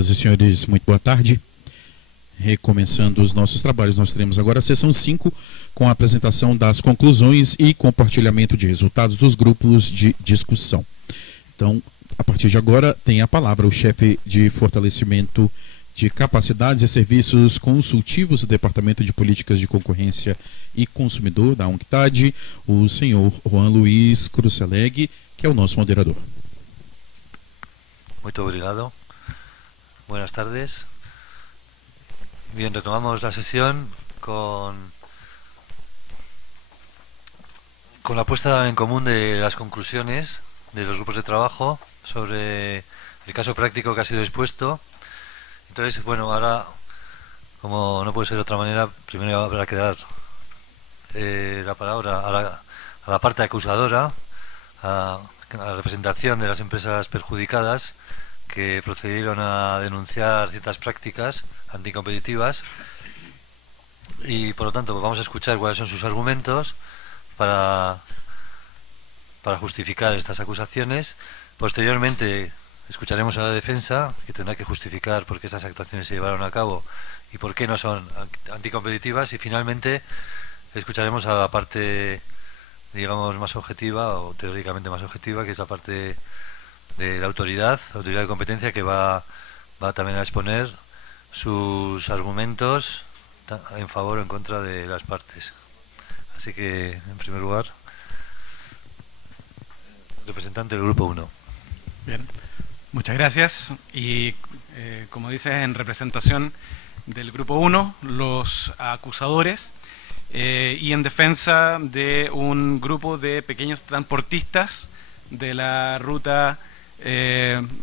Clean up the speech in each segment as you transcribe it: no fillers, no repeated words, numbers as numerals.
Senhoras e senhores, muito boa tarde. Recomeçando os nossos trabalhos, nós teremos agora a sessão 5, com a apresentação das conclusões e compartilhamento de resultados dos grupos de discussão. Então, a partir de agora, tem a palavra o chefe de fortalecimento de capacidades e serviços consultivos do Departamento de Políticas de Concorrência e Consumidor da UNCTAD, o senhor Juan Luis Cruceleg, que é o nosso moderador. Muito obrigado. Buenas tardes. Bien, retomamos la sesión con la puesta en común de las conclusiones de los grupos de trabajo sobre el caso práctico que ha sido expuesto. Entonces, bueno, ahora, como no puede ser de otra manera, primero habrá que dar la palabra a la parte acusadora, a la representación de las empresas perjudicadas que procedieron a denunciar ciertas prácticas anticompetitivas, y por lo tanto pues vamos a escuchar cuáles son sus argumentos para justificar estas acusaciones. Posteriormente escucharemos a la defensa, que tendrá que justificar por qué estas actuaciones se llevaron a cabo y por qué no son anticompetitivas, y finalmente escucharemos a la parte, digamos, más objetiva, o teóricamente más objetiva, que es la parte de la autoridad de competencia, que va también a exponer sus argumentos en favor o en contra de las partes. Así que, en primer lugar, representante del Grupo 1. Bien, muchas gracias. Y como dices, en representación del Grupo 1, los acusadores, y en defensa de un grupo de pequeños transportistas de la ruta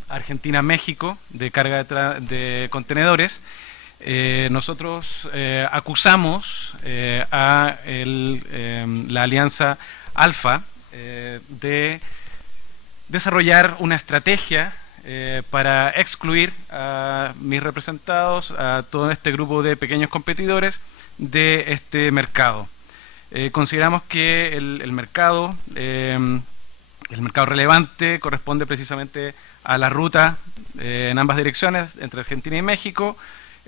Argentina-México de carga de contenedores, nosotros acusamos a la Alianza Alfa de desarrollar una estrategia para excluir a mis representados, a todo este grupo de pequeños competidores de este mercado. Consideramos que el mercado relevante corresponde precisamente a la ruta en ambas direcciones, entre Argentina y México,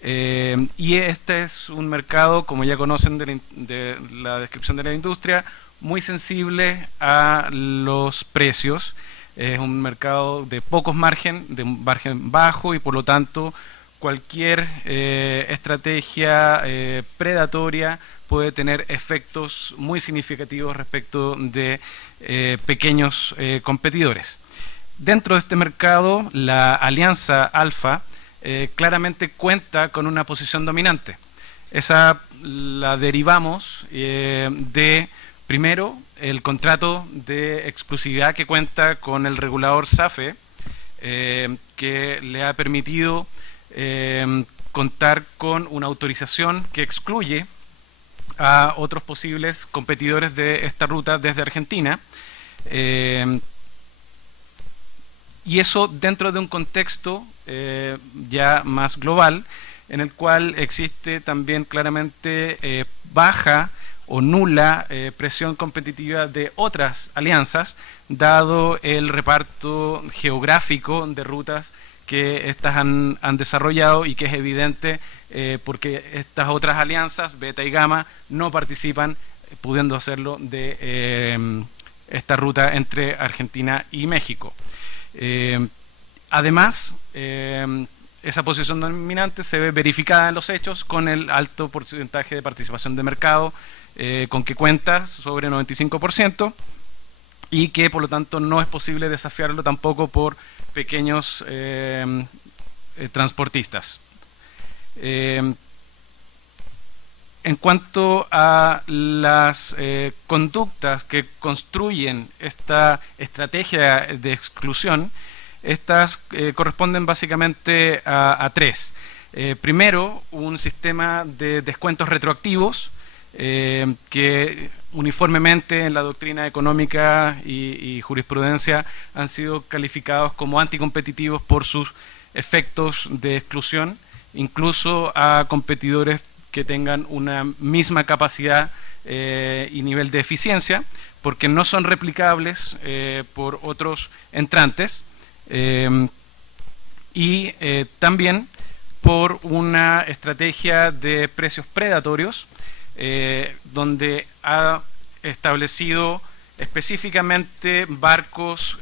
y este es un mercado, como ya conocen de la descripción de la industria, muy sensible a los precios. Es un mercado de pocos margen, de un margen bajo, y por lo tanto cualquier estrategia predatoria puede tener efectos muy significativos respecto de pequeños competidores. Dentro de este mercado, la Alianza Alfa claramente cuenta con una posición dominante. Esa la derivamos de, primero, el contrato de exclusividad que cuenta con el regulador SAFE, que le ha permitido contar con una autorización que excluye a otros posibles competidores de esta ruta desde Argentina, y eso dentro de un contexto ya más global, en el cual existe también claramente baja o nula presión competitiva de otras alianzas, dado el reparto geográfico de rutas que estas han desarrollado, y que es evidente porque estas otras alianzas, Beta y Gamma, no participan, pudiendo hacerlo, de esta ruta entre Argentina y México. Además, esa posición dominante se ve verificada en los hechos con el alto porcentaje de participación de mercado con que cuenta, sobre 95%, y que por lo tanto no es posible desafiarlo tampoco por pequeños transportistas. En cuanto a las conductas que construyen esta estrategia de exclusión, estas corresponden básicamente a tres. Primero, un sistema de descuentos retroactivos que uniformemente en la doctrina económica y jurisprudencia han sido calificados como anticompetitivos por sus efectos de exclusión, incluso a competidores que tengan una misma capacidad y nivel de eficiencia, porque no son replicables por otros entrantes, y también por una estrategia de precios predatorios, donde ha establecido específicamente barcos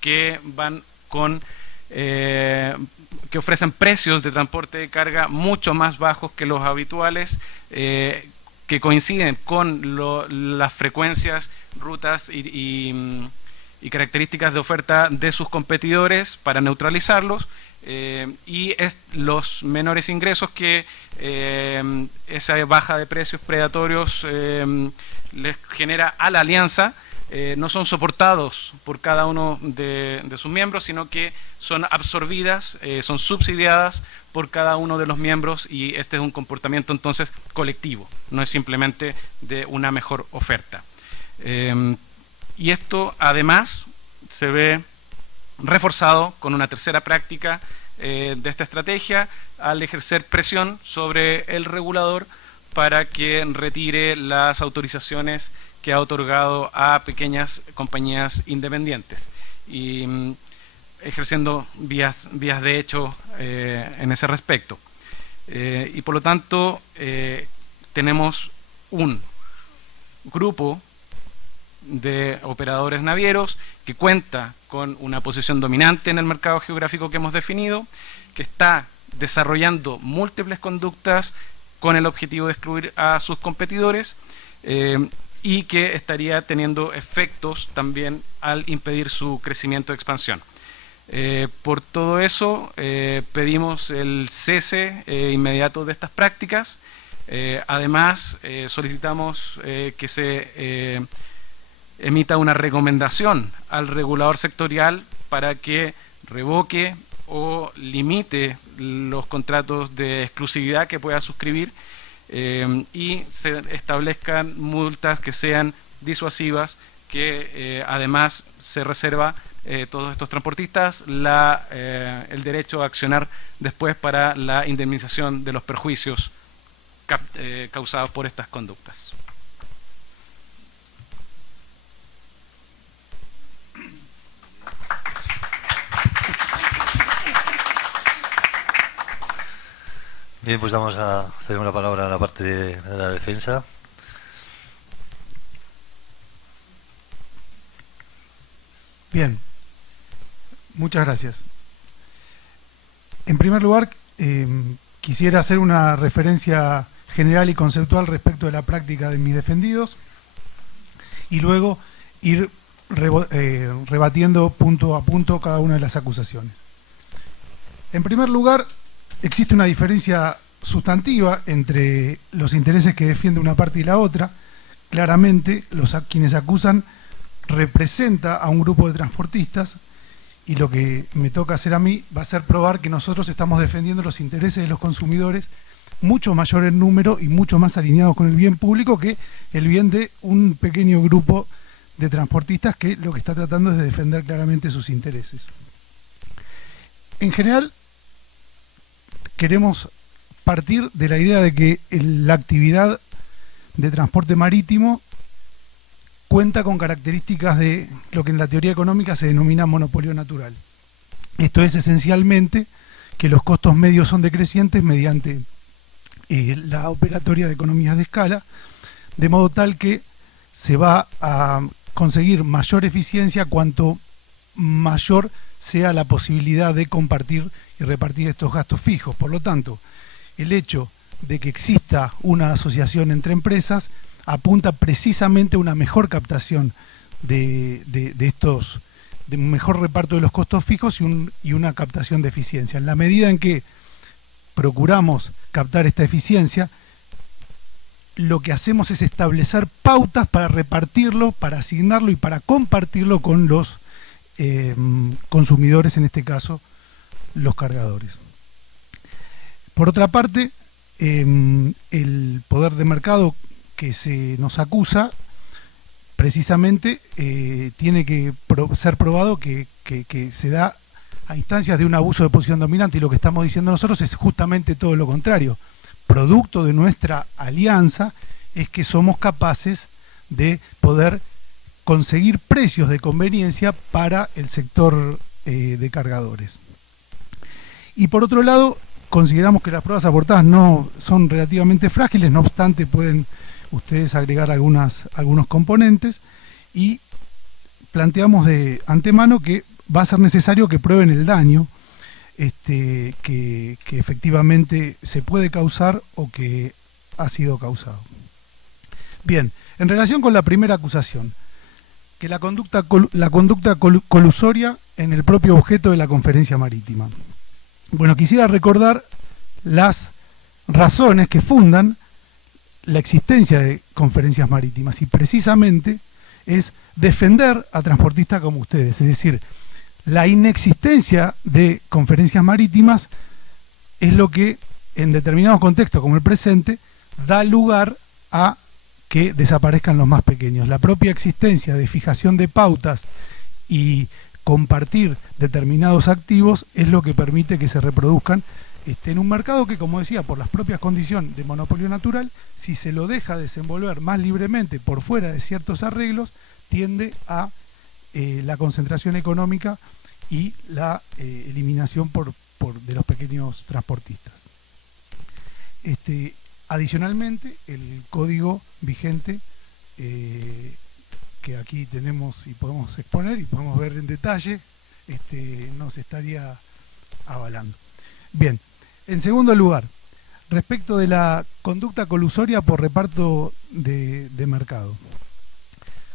que van con que ofrecen precios de transporte de carga mucho más bajos que los habituales, que coinciden con las frecuencias, rutas y características de oferta de sus competidores para neutralizarlos, y los menores ingresos que esa baja de precios predatorios les genera a la alianza, no son soportados por cada uno de sus miembros, sino que son absorbidas, son subsidiadas por cada uno de los miembros, y este es un comportamiento entonces colectivo, no es simplemente de una mejor oferta. Y esto además se ve reforzado con una tercera práctica de esta estrategia, al ejercer presión sobre el regulador para que retire las autorizaciones que ha otorgado a pequeñas compañías independientes, y ejerciendo vías de hecho en ese respecto. Y por lo tanto tenemos un grupo de operadores navieros que cuenta con una posición dominante en el mercado geográfico que hemos definido, que está desarrollando múltiples conductas con el objetivo de excluir a sus competidores, y que estaría teniendo efectos también al impedir su crecimiento y expansión. Por todo eso pedimos el cese inmediato de estas prácticas. Además solicitamos que se emita una recomendación al regulador sectorial para que revoque o limite los contratos de exclusividad que pueda suscribir, y se establezcan multas que sean disuasivas, que además se reserva todos estos transportistas el derecho a accionar después para la indemnización de los perjuicios causados por estas conductas. Bien, pues vamos a hacer una palabra a la parte de la defensa. Bien, muchas gracias. En primer lugar, quisiera hacer una referencia general y conceptual respecto de la práctica de mis defendidos, y luego ir rebatiendo punto a punto cada una de las acusaciones. En primer lugar, existe una diferencia sustantiva entre los intereses que defiende una parte y la otra. Claramente, quienes acusan representa a un grupo de transportistas, y lo que me toca hacer a mí va a ser probar que nosotros estamos defendiendo los intereses de los consumidores, mucho mayor en número y mucho más alineados con el bien público que el bien de un pequeño grupo de transportistas que lo que está tratando es de defender claramente sus intereses. En general, queremos partir de la idea de que la actividad de transporte marítimo cuenta con características de lo que en la teoría económica se denomina monopolio natural. Esto es esencialmente que los costos medios son decrecientes mediante la operatoria de economías de escala, de modo tal que se va a conseguir mayor eficiencia cuanto mayor sea la posibilidad de compartir y repartir estos gastos fijos. Por lo tanto, el hecho de que exista una asociación entre empresas apunta precisamente a una mejor captación de un mejor reparto de los costos fijos y una captación de eficiencia. En la medida en que procuramos captar esta eficiencia, lo que hacemos es establecer pautas para repartirlo, para asignarlo y para compartirlo con los consumidores, en este caso los cargadores. Por otra parte, el poder de mercado que se nos acusa precisamente tiene que ser probado que se da a instancias de un abuso de posición dominante, y lo que estamos diciendo nosotros es justamente todo lo contrario. Producto de nuestra alianza es que somos capaces de poder conseguir precios de conveniencia para el sector de cargadores. Y por otro lado, consideramos que las pruebas aportadas no son relativamente frágiles, no obstante pueden ustedes agregar algunos componentes, y planteamos de antemano que va a ser necesario que prueben el daño que efectivamente se puede causar o que ha sido causado. Bien, en relación con la primera acusación, que la conducta colusoria en el propio objeto de la conferencia marítima. Bueno, quisiera recordar las razones que fundan la existencia de conferencias marítimas, y precisamente es defender a transportistas como ustedes, es decir, la inexistencia de conferencias marítimas es lo que en determinados contextos como el presente da lugar a que desaparezcan los más pequeños. La propia existencia de fijación de pautas y compartir determinados activos es lo que permite que se reproduzcan en un mercado que, como decía, por las propias condiciones de monopolio natural, si se lo deja desenvolver más libremente por fuera de ciertos arreglos, tiende a la concentración económica y la eliminación de los pequeños transportistas. Adicionalmente, el código vigente que aquí tenemos y podemos exponer y podemos ver en detalle, nos estaría avalando. Bien, en segundo lugar, respecto de la conducta colusoria por reparto de mercado.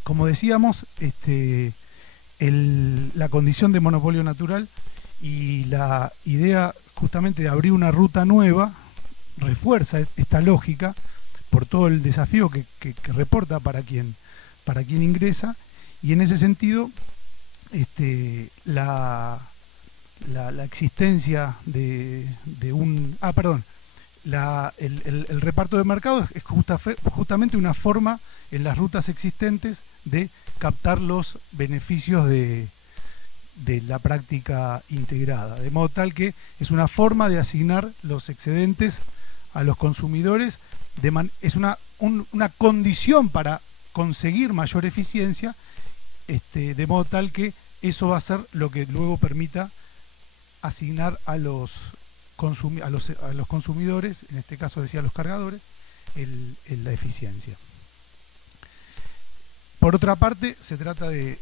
Como decíamos, la condición de monopolio natural y la idea justamente de abrir una ruta nueva refuerza esta lógica por todo el desafío que reporta para quien ingresa, y en ese sentido la existencia de un... el reparto de mercado es justamente una forma en las rutas existentes de captar los beneficios de la práctica integrada, de modo tal que es una forma de asignar los excedentes a los consumidores, es una condición para conseguir mayor eficiencia, de modo tal que eso va a ser lo que luego permita asignar a los consumidores, en este caso decía los cargadores, la eficiencia. Por otra parte, se trata de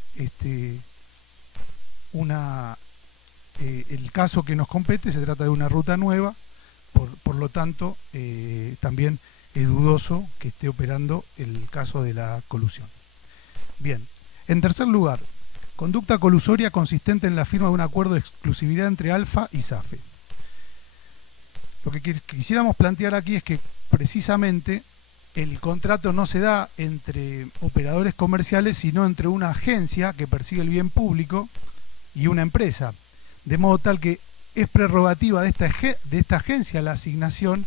el caso que nos compete, se trata de una ruta nueva, por lo tanto también es dudoso que esté operando el caso de la colusión. Bien, en tercer lugar, conducta colusoria consistente en la firma de un acuerdo de exclusividad entre Alfa y SAFE. Lo que quisiéramos plantear aquí es que precisamente el contrato no se da entre operadores comerciales, sino entre una agencia que persigue el bien público y una empresa, de modo tal que es prerrogativa de esta agencia la asignación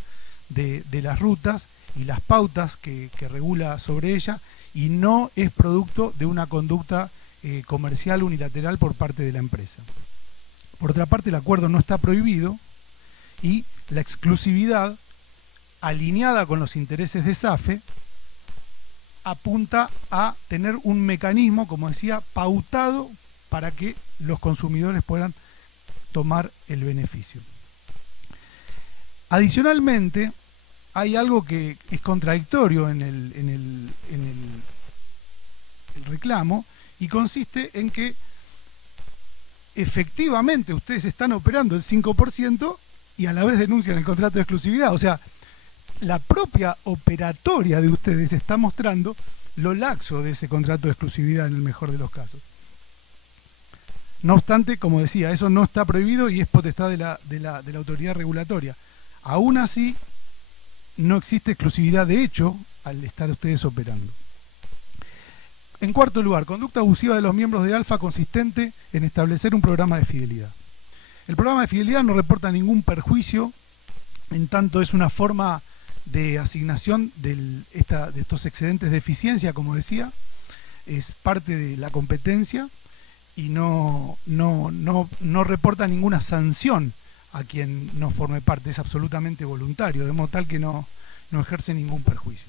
de las rutas y las pautas que regula sobre ella, y no es producto de una conducta comercial unilateral por parte de la empresa. Por otra parte, el acuerdo no está prohibido y la exclusividad, alineada con los intereses de SAFE, apunta a tener un mecanismo, como decía, pautado para que los consumidores puedan tomar el beneficio. Adicionalmente, hay algo que es contradictorio en el reclamo, y consiste en que efectivamente ustedes están operando el 5% y a la vez denuncian el contrato de exclusividad. O sea, la propia operatoria de ustedes está mostrando lo laxo de ese contrato de exclusividad en el mejor de los casos. No obstante, como decía, eso no está prohibido y es potestad de la autoridad regulatoria. Aún así, no existe exclusividad de hecho al estar ustedes operando. En cuarto lugar, conducta abusiva de los miembros de Alfa consistente en establecer un programa de fidelidad. El programa de fidelidad no reporta ningún perjuicio, en tanto es una forma de asignación de estos excedentes de eficiencia, como decía, es parte de la competencia y no reporta ninguna sanción a quien no forme parte, es absolutamente voluntario, de modo tal que no ejerce ningún perjuicio.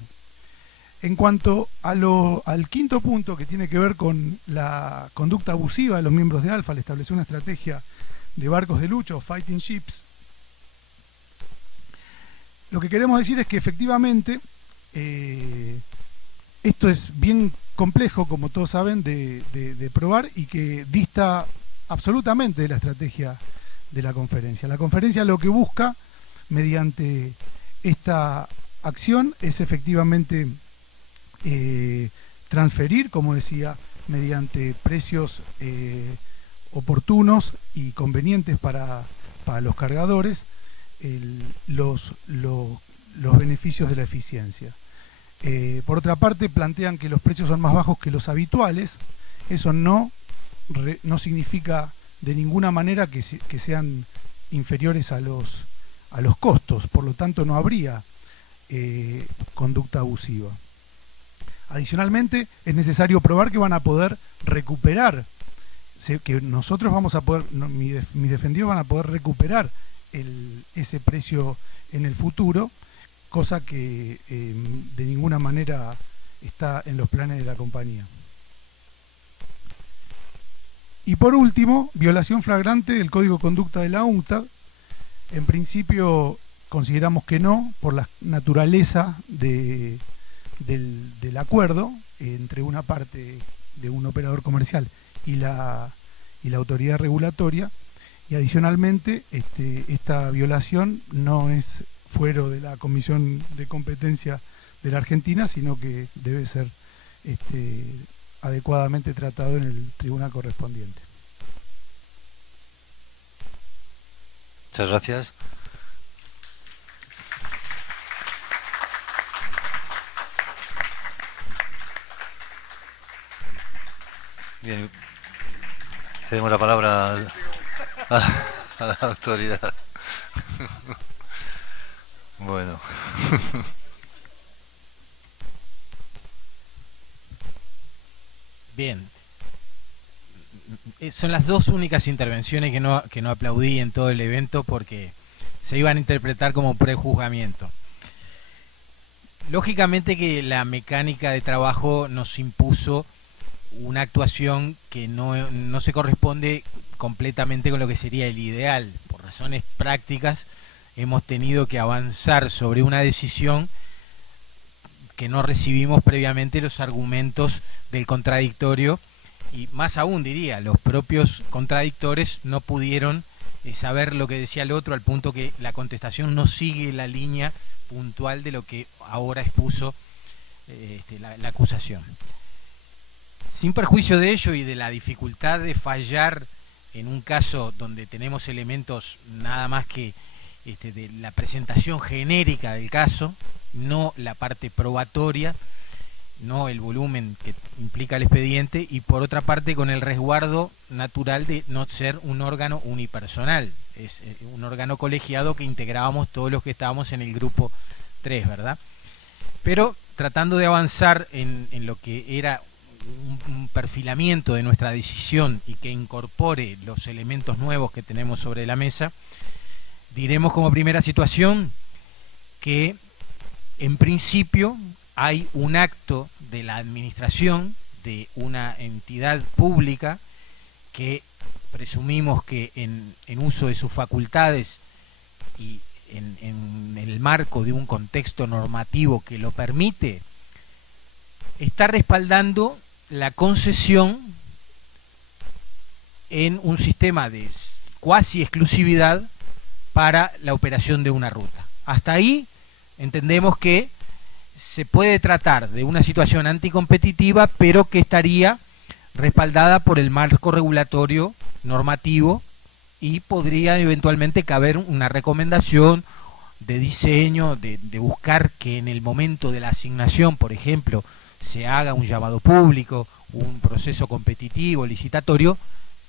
En cuanto al quinto punto, que tiene que ver con la conducta abusiva de los miembros de Alfa al establecer una estrategia de barcos de lucha o fighting ships, Lo que queremos decir es que efectivamente esto es bien complejo, como todos saben, de probar, y que dista absolutamente de la estrategia de la conferencia. La conferencia lo que busca mediante esta acción es efectivamente transferir, como decía, mediante precios oportunos y convenientes para los cargadores, los beneficios de la eficiencia. Por otra parte, plantean que los precios son más bajos que los habituales. Eso no significa de ninguna manera que sean inferiores a los costos, por lo tanto no habría conducta abusiva. Adicionalmente, es necesario probar que van a poder recuperar, que nosotros vamos a poder, mis defendidos van a poder recuperar ese precio en el futuro, cosa que de ninguna manera está en los planes de la compañía. Y por último, violación flagrante del Código de Conducta de la UNCTAD. En principio consideramos que no, por la naturaleza del acuerdo entre una parte de un operador comercial y la autoridad regulatoria, y adicionalmente esta violación no es fuero de la Comisión de Competencia de la Argentina, sino que debe ser adecuadamente tratado en el tribunal correspondiente. Muchas gracias. Bien, cedemos la palabra a la autoridad. Bueno. Bien. Son las dos únicas intervenciones que no aplaudí en todo el evento porque se iban a interpretar como prejuzgamiento. Lógicamente que la mecánica de trabajo nos impuso una actuación que no se corresponde completamente con lo que sería el ideal. Por razones prácticas hemos tenido que avanzar sobre una decisión que no recibimos previamente los argumentos del contradictorio, y más aún diría, los propios contradictores no pudieron saber lo que decía el otro, al punto que la contestación no sigue la línea puntual de lo que ahora expuso la acusación. Sin perjuicio de ello y de la dificultad de fallar en un caso donde tenemos elementos nada más que de la presentación genérica del caso, no la parte probatoria, no el volumen que implica el expediente, y por otra parte con el resguardo natural de no ser un órgano unipersonal, es un órgano colegiado que integrábamos todos los que estábamos en el grupo 3, ¿verdad? Pero tratando de avanzar en lo que era un perfilamiento de nuestra decisión y que incorpore los elementos nuevos que tenemos sobre la mesa, diremos como primera situación que en principio hay un acto de la administración de una entidad pública que presumimos que en uso de sus facultades y en el marco de un contexto normativo que lo permite, está respaldando la concesión en un sistema de cuasi exclusividad para la operación de una ruta. Hasta ahí entendemos que se puede tratar de una situación anticompetitiva, pero que estaría respaldada por el marco regulatorio normativo, y podría eventualmente caber una recomendación de diseño, de buscar que en el momento de la asignación, por ejemplo, se haga un llamado público, un proceso competitivo, licitatorio,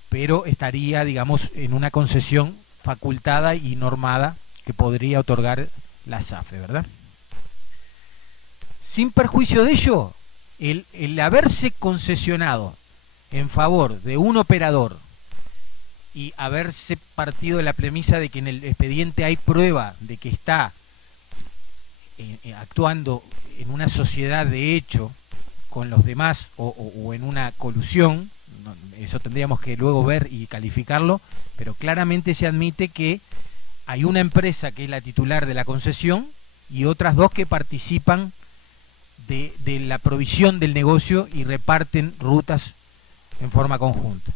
pero estaría, digamos, en una concesión facultada y normada que podría otorgar la SAFE, ¿verdad? Sin perjuicio de ello, el haberse concesionado en favor de un operador y haberse partido de la premisa de que en el expediente hay prueba de que está actuando en una sociedad de hecho con los demás o en una colusión, eso tendríamos que luego ver y calificarlo, pero claramente se admite que hay una empresa que es la titular de la concesión y otras 2 que participan de la provisión del negocio y reparten rutas en forma conjunta.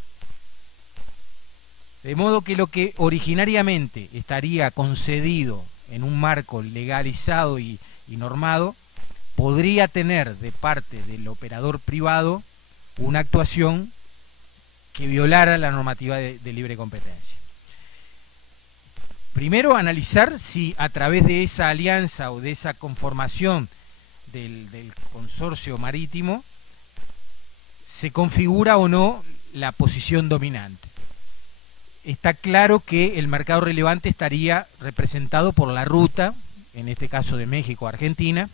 De modo que lo que originariamente estaría concedido en un marco legalizado y normado, podría tener de parte del operador privado una actuación que violara la normativa de libre competencia. Primero, analizar si a través de esa alianza o de esa conformación del consorcio marítimo se configura o no la posición dominante. Está claro que el mercado relevante estaría representado por la ruta, en este caso de México a Argentina,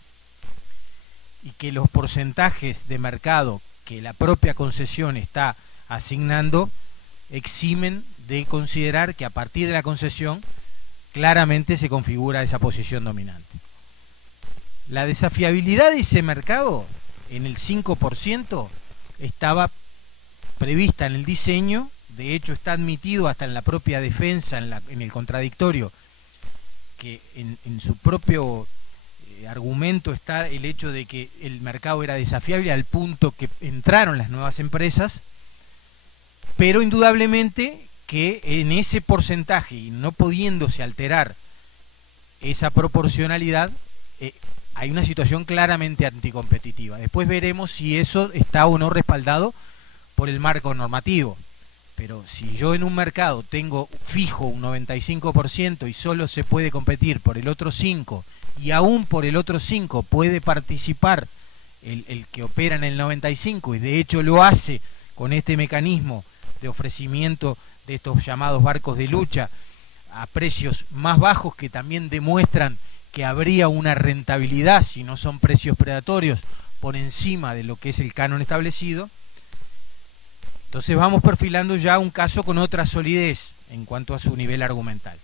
y que los porcentajes de mercado que la propia concesión está asignando eximen de considerar que a partir de la concesión claramente se configura esa posición dominante. La desafiabilidad de ese mercado en el 5% estaba prevista en el diseño, de hecho está admitido hasta en la propia defensa, en el contradictorio, que en su propio argumento está el hecho de que el mercado era desafiable al punto que entraron las nuevas empresas, pero indudablemente que en ese porcentaje y no pudiéndose alterar esa proporcionalidad, hay una situación claramente anticompetitiva. Después veremos si eso está o no respaldado por el marco normativo. Pero si yo en un mercado tengo fijo un 95% y solo se puede competir por el otro 5%, y aún por el otro 5% puede participar el que opera en el 95%, y de hecho lo hace con este mecanismo de ofrecimiento de estos llamados barcos de lucha a precios más bajos que también demuestran que habría una rentabilidad, si no son precios predatorios, por encima de lo que es el canon establecido. Entonces vamos perfilando ya un caso con otra solidez en cuanto a su nivel argumental.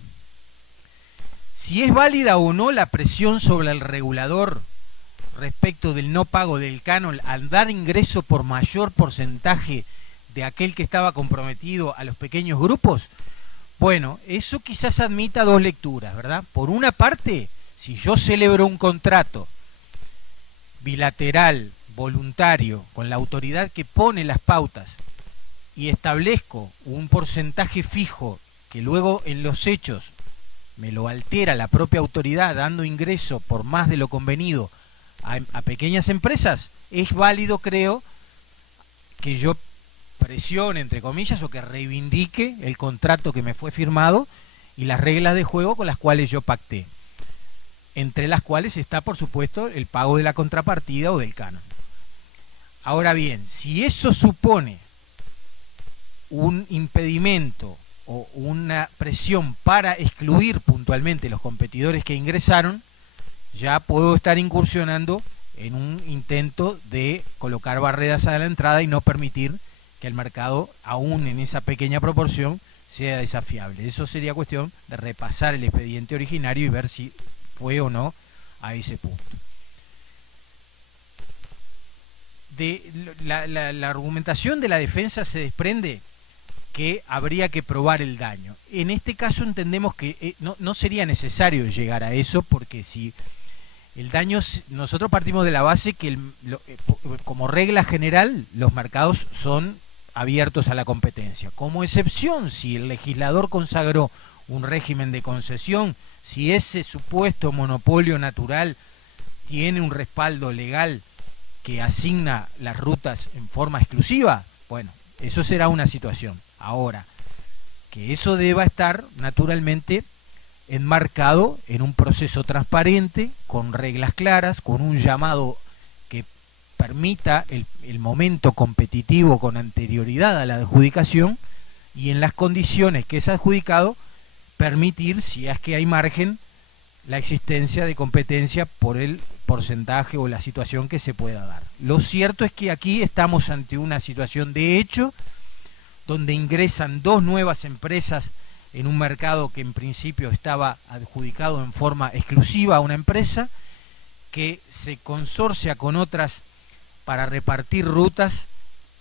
Si es válida o no la presión sobre el regulador respecto del no pago del canon al dar ingreso por mayor porcentaje de aquel que estaba comprometido a los pequeños grupos, bueno, eso quizás admita 2 lecturas, ¿verdad? Por una parte, si yo celebro un contrato bilateral, voluntario, con la autoridad que pone las pautas y establezco un porcentaje fijo que luego en los hechos me lo altera la propia autoridad dando ingreso por más de lo convenido a pequeñas empresas, es válido, creo, que yo presione, entre comillas, o que reivindique el contrato que me fue firmado y las reglas de juego con las cuales yo pacté, entre las cuales está, por supuesto, el pago de la contrapartida o del canon. Ahora bien, si eso supone un impedimento o una presión para excluir puntualmente los competidores que ingresaron, ya puedo estar incursionando en un intento de colocar barreras a la entrada y no permitir que el mercado, aún en esa pequeña proporción, sea desafiable. Eso sería cuestión de repasar el expediente originario y ver si fue o no a ese punto. La argumentación de la defensa se desprende que habría que probar el daño. En este caso entendemos que no sería necesario llegar a eso, porque si el daño, nosotros partimos de la base que como regla general los mercados son abiertos a la competencia. Como excepción, si el legislador consagró un régimen de concesión, si ese supuesto monopolio natural tiene un respaldo legal que asigna las rutas en forma exclusiva, bueno, eso será una situación. Ahora, que eso deba estar naturalmente enmarcado en un proceso transparente, con reglas claras, con un llamado que permita el momento competitivo con anterioridad a la adjudicación, y en las condiciones que es adjudicado, permitir, si es que hay margen, la existencia de competencia por el porcentaje o la situación que se pueda dar. Lo cierto es que aquí estamos ante una situación de hecho, donde ingresan 2 nuevas empresas en un mercado que en principio estaba adjudicado en forma exclusiva a una empresa, que se consorcia con otras para repartir rutas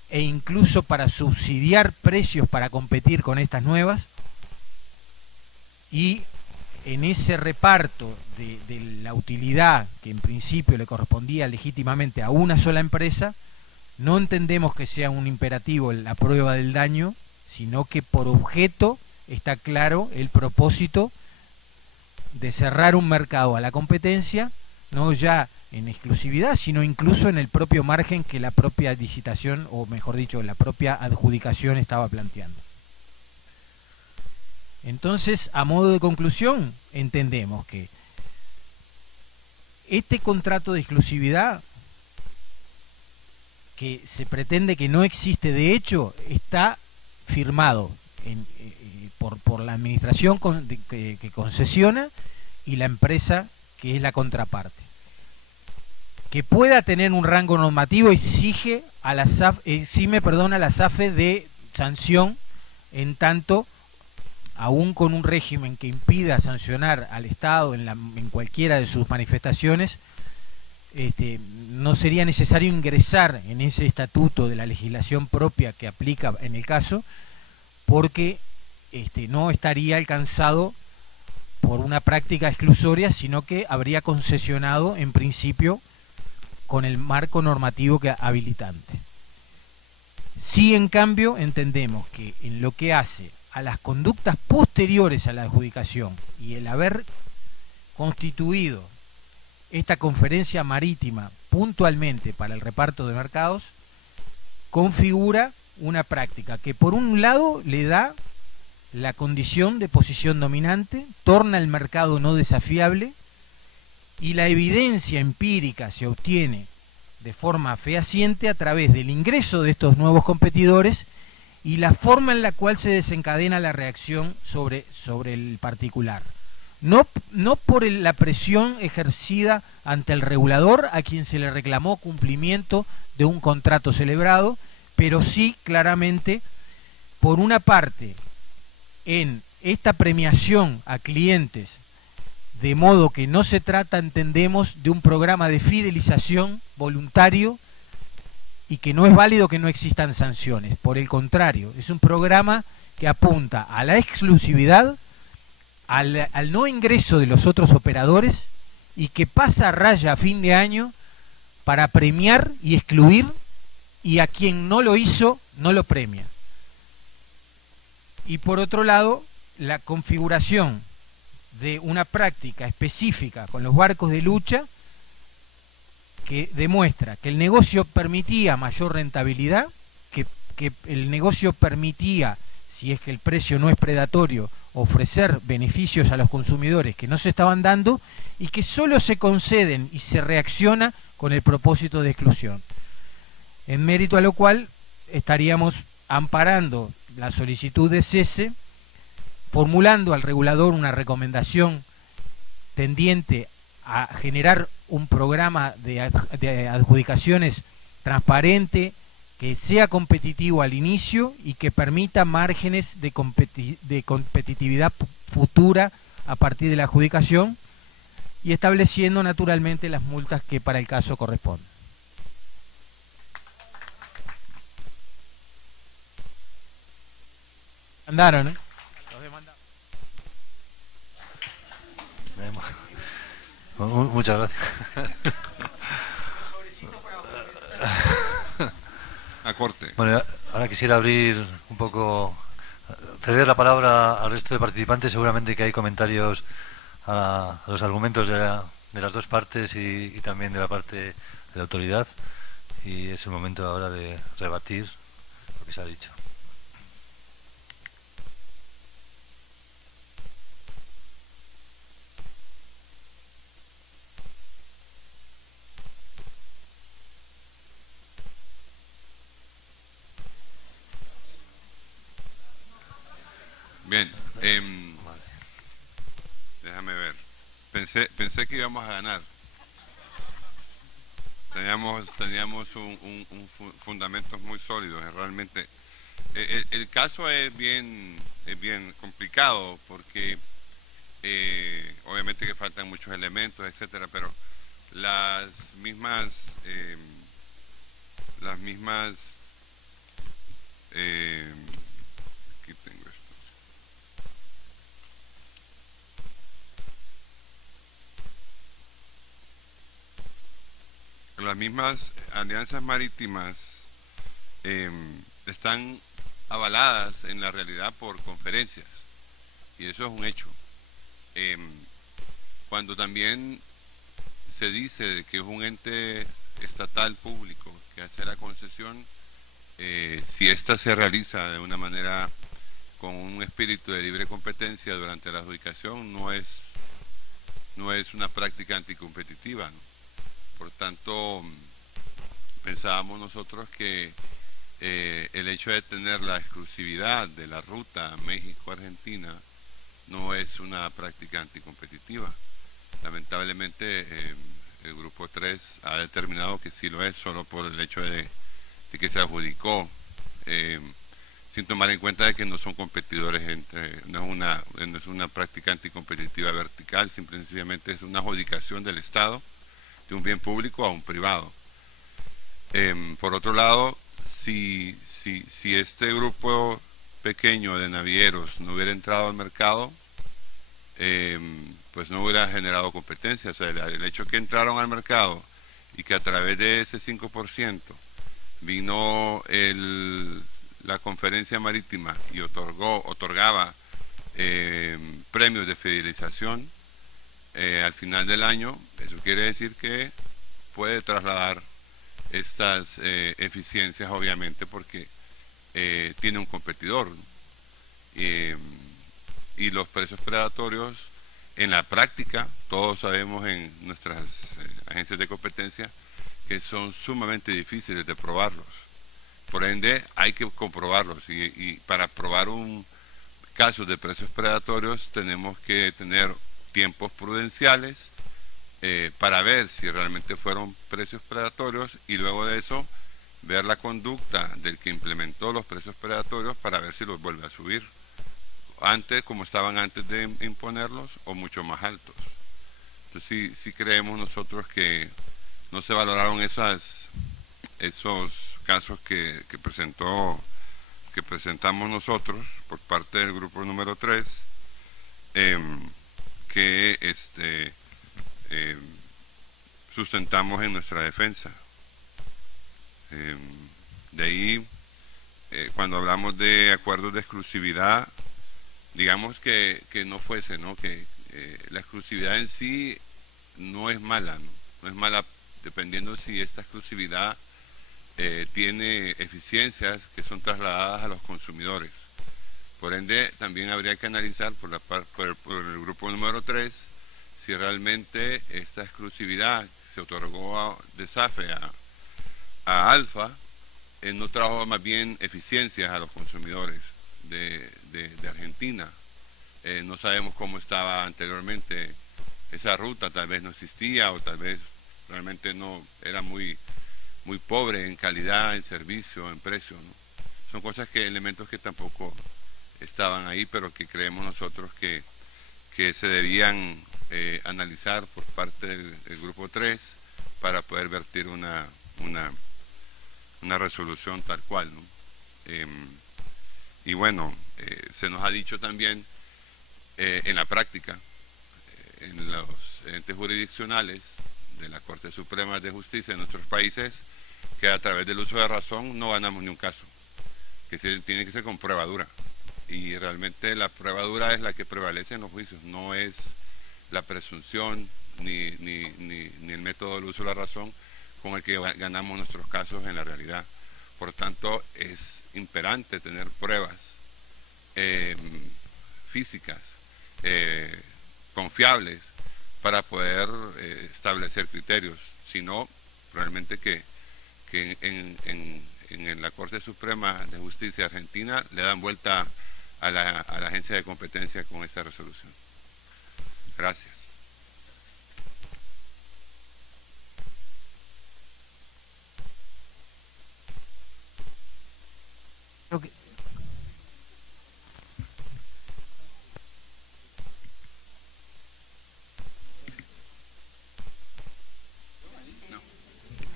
e incluso para subsidiar precios para competir con estas nuevas, y en ese reparto de la utilidad que en principio le correspondía legítimamente a una sola empresa, no entendemos que sea un imperativo la prueba del daño, sino que por objeto está claro el propósito de cerrar un mercado a la competencia, no ya en exclusividad, sino incluso en el propio margen que la propia licitación, o mejor dicho, la propia adjudicación estaba planteando. Entonces, a modo de conclusión, entendemos que este contrato de exclusividad, que se pretende que no existe de hecho, está firmado por la administración que concesiona y la empresa que es la contraparte. Que pueda tener un rango normativo exime a la SAFE de sanción, en tanto, aún con un régimen que impida sancionar al Estado en cualquiera de sus manifestaciones, no sería necesario ingresar en ese estatuto de la legislación propia que aplica en el caso, porque no estaría alcanzado por una práctica exclusoria, sino que habría concesionado en principio con el marco normativo que habilitante. Sí, en cambio, entendemos que en lo que hace a las conductas posteriores a la adjudicación y el haber constituido esta conferencia marítima puntualmente para el reparto de mercados, configura una práctica que por un lado le da la condición de posición dominante, torna el mercado no desafiable, y la evidencia empírica se obtiene de forma fehaciente a través del ingreso de estos nuevos competidores y la forma en la cual se desencadena la reacción sobre el particular. No por la presión ejercida ante el regulador, a quien se le reclamó cumplimiento de un contrato celebrado, pero sí claramente por una parte en esta premiación a clientes, de modo que no se trata, entendemos, de un programa de fidelización voluntario y que no es válido que no existan sanciones. Por el contrario, es un programa que apunta a la exclusividad, al no ingreso de los otros operadores y que pasa a raya a fin de año para premiar y excluir, y a quien no lo hizo no lo premia. Y por otro lado, la configuración de una práctica específica con los barcos de lucha que demuestra que el negocio permitía mayor rentabilidad, que el negocio permitía, si es que el precio no es predatorio, ofrecer beneficios a los consumidores que no se estaban dando y que solo se conceden y se reacciona con el propósito de exclusión. En mérito a lo cual estaríamos amparando la solicitud de cese, formulando al regulador una recomendación tendiente a generar un programa de adjudicaciones transparente, que sea competitivo al inicio y que permita márgenes de competitividad futura a partir de la adjudicación, y estableciendo naturalmente las multas que para el caso corresponden. Andaron, ¿eh? Los demandados. Muchas gracias. A corte. Bueno, ahora quisiera abrir un poco, ceder la palabra al resto de participantes. Seguramente que hay comentarios a los argumentos de las dos partes y también de la parte de la autoridad, y es el momento ahora de rebatir lo que se ha dicho. Bien, déjame ver. Pensé que íbamos a ganar. Teníamos un fundamentos muy sólidos. Realmente, el caso es bien complicado porque obviamente que faltan muchos elementos, etcétera, pero las mismas aquí tengo esto. las mismas alianzas marítimas están avaladas en la realidad por conferencias, y eso es un hecho. Cuando también se dice que es un ente estatal público que hace la concesión, si ésta se realiza de una manera con un espíritu de libre competencia durante la adjudicación, no es una práctica anticompetitiva, ¿no? Por tanto, pensábamos nosotros que el hecho de tener la exclusividad de la ruta México-Argentina no es una práctica anticompetitiva. Lamentablemente, el Grupo 3 ha determinado que sí lo es, solo por el hecho de que se adjudicó, sin tomar en cuenta de que no son competidores no es una práctica anticompetitiva vertical, simplemente es una adjudicación del Estado de un bien público a un privado. Por otro lado, si este grupo pequeño de navieros no hubiera entrado al mercado, pues no hubiera generado competencia. O sea, el hecho que entraron al mercado y que a través de ese 5% vino la conferencia marítima y otorgaba premios de fidelización al final del año, eso quiere decir que puede trasladar estas eficiencias, obviamente, porque tiene un competidor, ¿no? Y los precios predatorios, en la práctica, todos sabemos en nuestras agencias de competencia que son sumamente difíciles de probarlos. Por ende, hay que comprobarlos, y para probar un caso de precios predatorios tenemos que tener tiempos prudenciales para ver si realmente fueron precios predatorios, y luego de eso ver la conducta del que implementó los precios predatorios para ver si los vuelve a subir antes, como estaban antes de imponerlos, o mucho más altos. Entonces sí creemos nosotros que no se valoraron esos casos que presentamos nosotros por parte del grupo número 3, que sustentamos en nuestra defensa. De ahí, cuando hablamos de acuerdos de exclusividad, digamos que no fuese, ¿no? Que la exclusividad en sí no es mala, ¿no? No es mala, dependiendo si esta exclusividad tiene eficiencias que son trasladadas a los consumidores. Por ende, también habría que analizar por el grupo número 3 si realmente esta exclusividad se otorgó de SAFE a Alfa no trajo más bien eficiencias a los consumidores de Argentina. No sabemos cómo estaba anteriormente esa ruta, tal vez no existía, o tal vez realmente no era muy pobre en calidad, en servicio, en precio, ¿no? Son elementos que tampoco estaban ahí, pero que creemos nosotros que se debían analizar por parte del grupo 3 para poder vertir una resolución tal cual, ¿no? Y bueno, se nos ha dicho también en la práctica, en los entes jurisdiccionales de la Corte Suprema de Justicia de nuestros países, que a través del uso de razón no ganamos ni un caso, que tiene que ser con prueba dura, y realmente la prueba dura es la que prevalece en los juicios, no es la presunción ni el método del uso de la razón con el que ganamos nuestros casos en la realidad. Por tanto, es imperante tener pruebas físicas confiables para poder establecer criterios, sino realmente que en la Corte Suprema de Justicia Argentina le dan vuelta a la agencia de competencia con esta resolución. Gracias.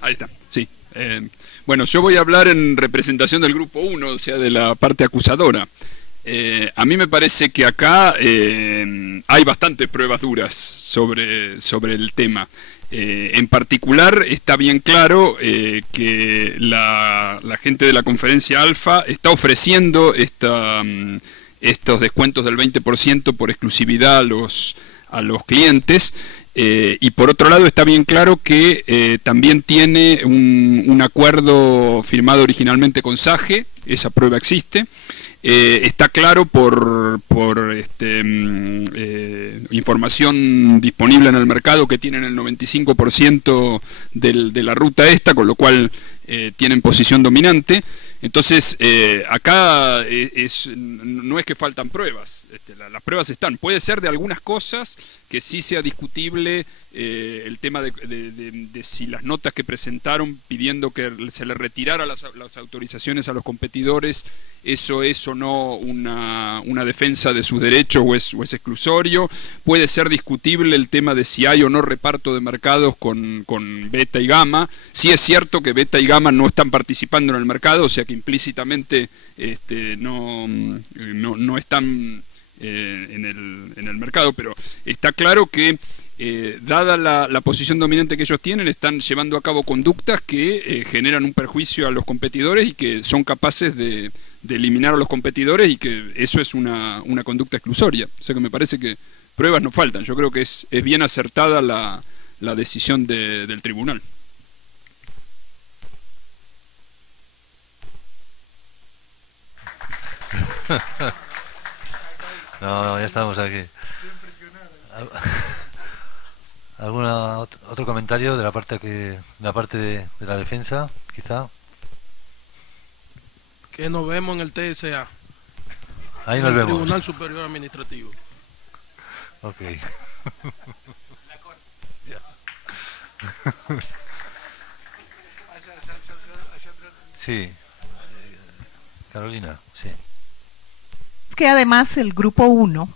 Ahí está, sí. Bueno, yo voy a hablar en representación del grupo 1, o sea, de la parte acusadora. A mí me parece que acá hay bastantes pruebas duras sobre el tema. En particular está bien claro que la gente de la conferencia Alfa está ofreciendo estos descuentos del 20% por exclusividad a los clientes, y por otro lado está bien claro que también tiene un acuerdo firmado originalmente con SAGE, esa prueba existe. Está claro por información disponible en el mercado que tienen el 95% de la ruta esta, con lo cual tienen posición dominante. Entonces, acá no es que faltan pruebas, las pruebas están. Puede ser de algunas cosas que sí sea discutible el tema de si las notas que presentaron pidiendo que se le retirara las autorizaciones a los competidores, eso es o no una defensa de sus derechos o es exclusorio. Puede ser discutible el tema de si hay o no reparto de mercados con Beta y Gamma. Sí es cierto que Beta y Gamma no están participando en el mercado, o sea que implícitamente no están en el mercado, pero está claro que dada la posición dominante que ellos tienen, están llevando a cabo conductas que generan un perjuicio a los competidores y que son capaces de eliminar a los competidores, y que eso es una conducta exclusoria. O sea que me parece que pruebas no faltan. Yo creo que es bien acertada la decisión del tribunal. No, ya estamos aquí. Otro comentario de la parte de la defensa, quizá? Que nos vemos en el TSA. Ahí en nos el vemos. Tribunal Superior Administrativo. Ok. Sí. Carolina, sí. Es que además el Grupo 1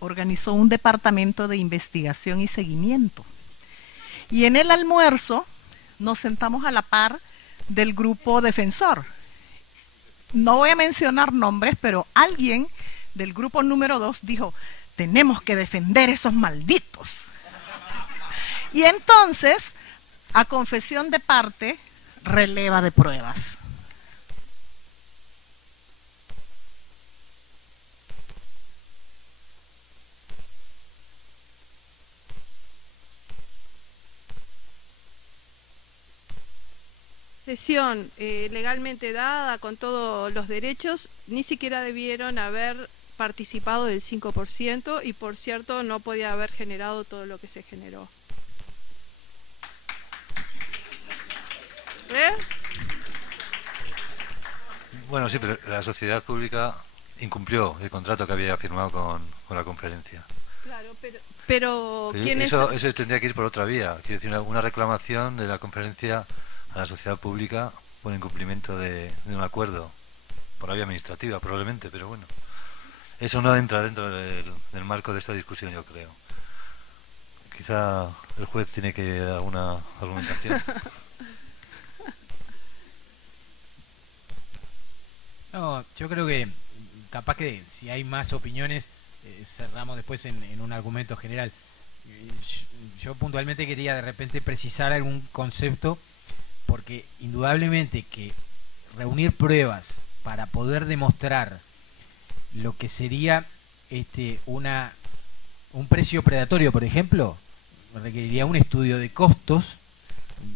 organizó un departamento de investigación y seguimiento. Y en el almuerzo nos sentamos a la par del grupo defensor. No voy a mencionar nombres, pero alguien del grupo número 2 dijo: tenemos que defender esos malditos. Y entonces, a confesión de parte, releva de pruebas. Sesión legalmente dada con todos los derechos, ni siquiera debieron haber participado del 5%, y por cierto no podía haber generado todo lo que se generó. Bueno, sí, pero la sociedad pública incumplió el contrato que había firmado con la conferencia. Claro, pero ¿quién eso tendría que ir por otra vía. Quiero decir, una reclamación de la conferencia a la sociedad pública por incumplimiento de un acuerdo, por la vía administrativa probablemente, pero bueno, eso no entra dentro del marco de esta discusión, yo creo. Quizá el juez tiene que dar una argumentación. No, yo creo que capaz que si hay más opiniones cerramos después en un argumento general. Yo puntualmente quería de repente precisar algún concepto, porque indudablemente que reunir pruebas para poder demostrar lo que sería un precio predatorio, por ejemplo, requeriría un estudio de costos,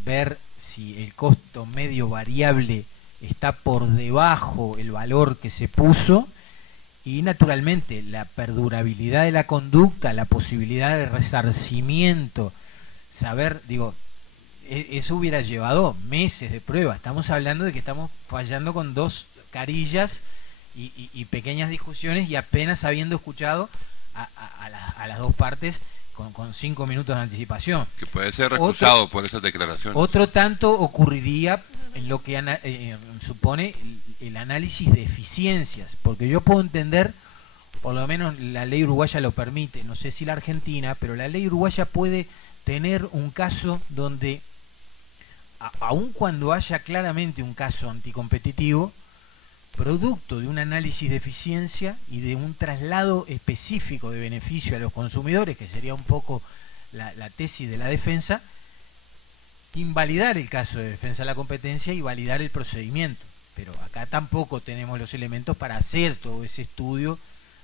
ver si el costo medio variable está por debajo el valor que se puso, y naturalmente la perdurabilidad de la conducta, la posibilidad de resarcimiento, saber, digo, eso hubiera llevado meses de prueba. Estamos hablando de que estamos fallando con 2 carillas y pequeñas discusiones, y apenas habiendo escuchado a las dos partes con 5 minutos de anticipación. Que puede ser recusado por esas declaraciones. Otro tanto ocurriría en lo que supone el análisis de eficiencias, porque yo puedo entender, por lo menos la ley uruguaya lo permite, no sé si la Argentina, pero la ley uruguaya puede tener un caso donde, aun cuando haya claramente un caso anticompetitivo, producto de un análisis de eficiencia y de un traslado específico de beneficio a los consumidores, que sería un poco la tesis de la defensa, invalidar el caso de defensa de la competencia y validar el procedimiento. Pero acá tampoco tenemos los elementos para hacer todo ese estudio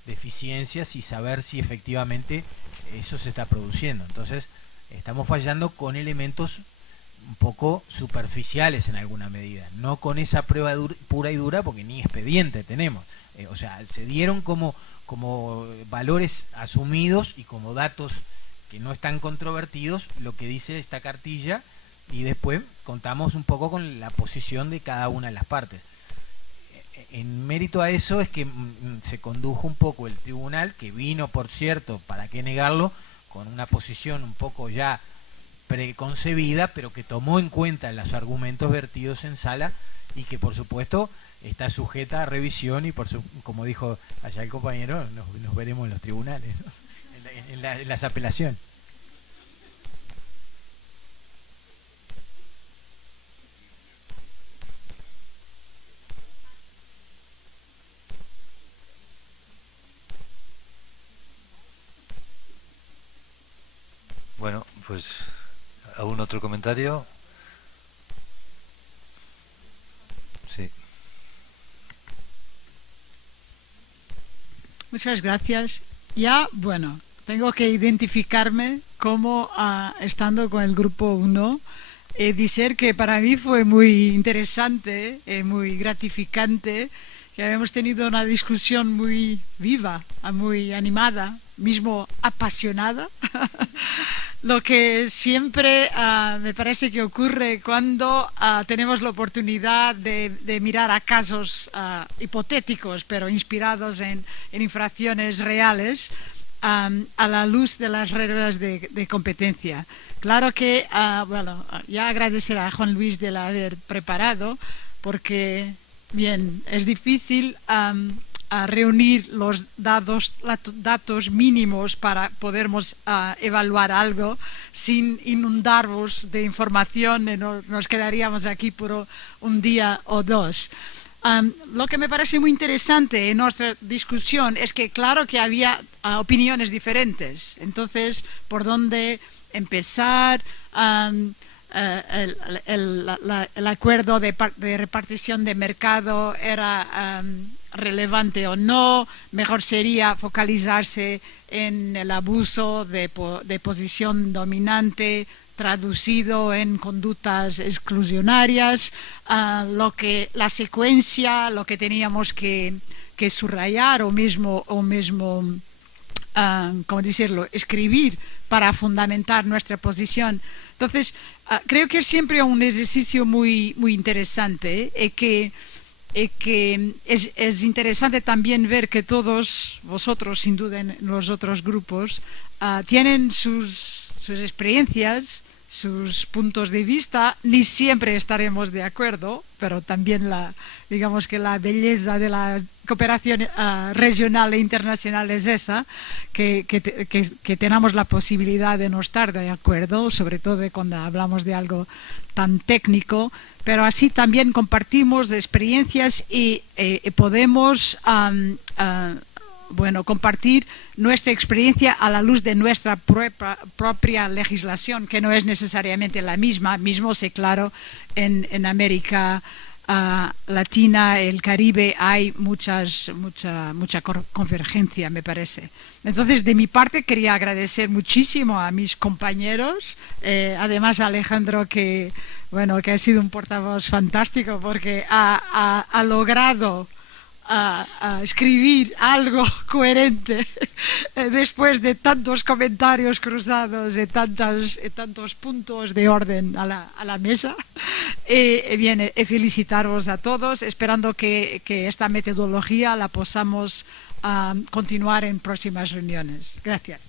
de eficiencias y saber si efectivamente eso se está produciendo. Entonces estamos fallando con elementos un poco superficiales en alguna medida, no con esa prueba pura y dura, porque ni expediente tenemos. O sea, se dieron como valores asumidos y como datos que no están controvertidos lo que dice esta cartilla, y después contamos un poco con la posición de cada una de las partes. En mérito a eso es que se condujo un poco el tribunal, que vino, por cierto, para qué negarlo, con una posición un poco ya preconcebida, pero que tomó en cuenta los argumentos vertidos en sala y que por supuesto está sujeta a revisión y como dijo allá el compañero, nos veremos en los tribunales, ¿no? en las apelaciones. Bueno, pues ¿algún otro comentario? Sí. Muchas gracias. Ya, bueno, tengo que identificarme como estando con el grupo 1. Decir que para mí fue muy interesante, muy gratificante, que habíamos tenido una discusión muy viva, muy animada, mismo apasionada. Lo que siempre me parece que ocurre cuando tenemos la oportunidad de mirar a casos hipotéticos, pero inspirados en infracciones reales, a la luz de las reglas de competencia. Claro que, bueno, ya agradecer a Juan Luis de haber preparado, porque, bien, es difícil a reunir los datos mínimos para podermos evaluar algo sin inundarvos de información. Nos quedaríamos aquí por un día o dos. Lo que me parece muy interesante en nuestra discusión es que claro que había opiniones diferentes. Entonces, ¿por dónde empezar? El acuerdo de repartición de mercado era relevante o no, mejor sería focalizarse en el abuso de posición dominante traducido en conductas exclusionarias, la secuencia, lo que teníamos que subrayar o mismo ¿cómo decirlo?, escribir para fundamentar nuestra posición. Entonces, creo que es siempre un ejercicio muy interesante, que es interesante también ver que todos vosotros, sin duda en los otros grupos, tienen sus experiencias, sus puntos de vista. Ni siempre estaremos de acuerdo, pero también digamos que la belleza de la cooperación regional e internacional es esa, que tenemos la posibilidad de no estar de acuerdo, sobre todo cuando hablamos de algo tan técnico, pero así también compartimos experiencias y podemos compartir nuestra experiencia a la luz de nuestra propia legislación, que no es necesariamente la misma. Mismo sé, claro, en América Latina, el Caribe, hay mucha convergencia, me parece. Entonces, de mi parte, quería agradecer muchísimo a mis compañeros, además a Alejandro, que ha sido un portavoz fantástico, porque ha logrado escribir algo coherente después de tantos comentarios cruzados y tantos puntos de orden a la mesa. Bien, felicitaros a todos, esperando que esta metodología la podamos continuar en próximas reuniones. Gracias.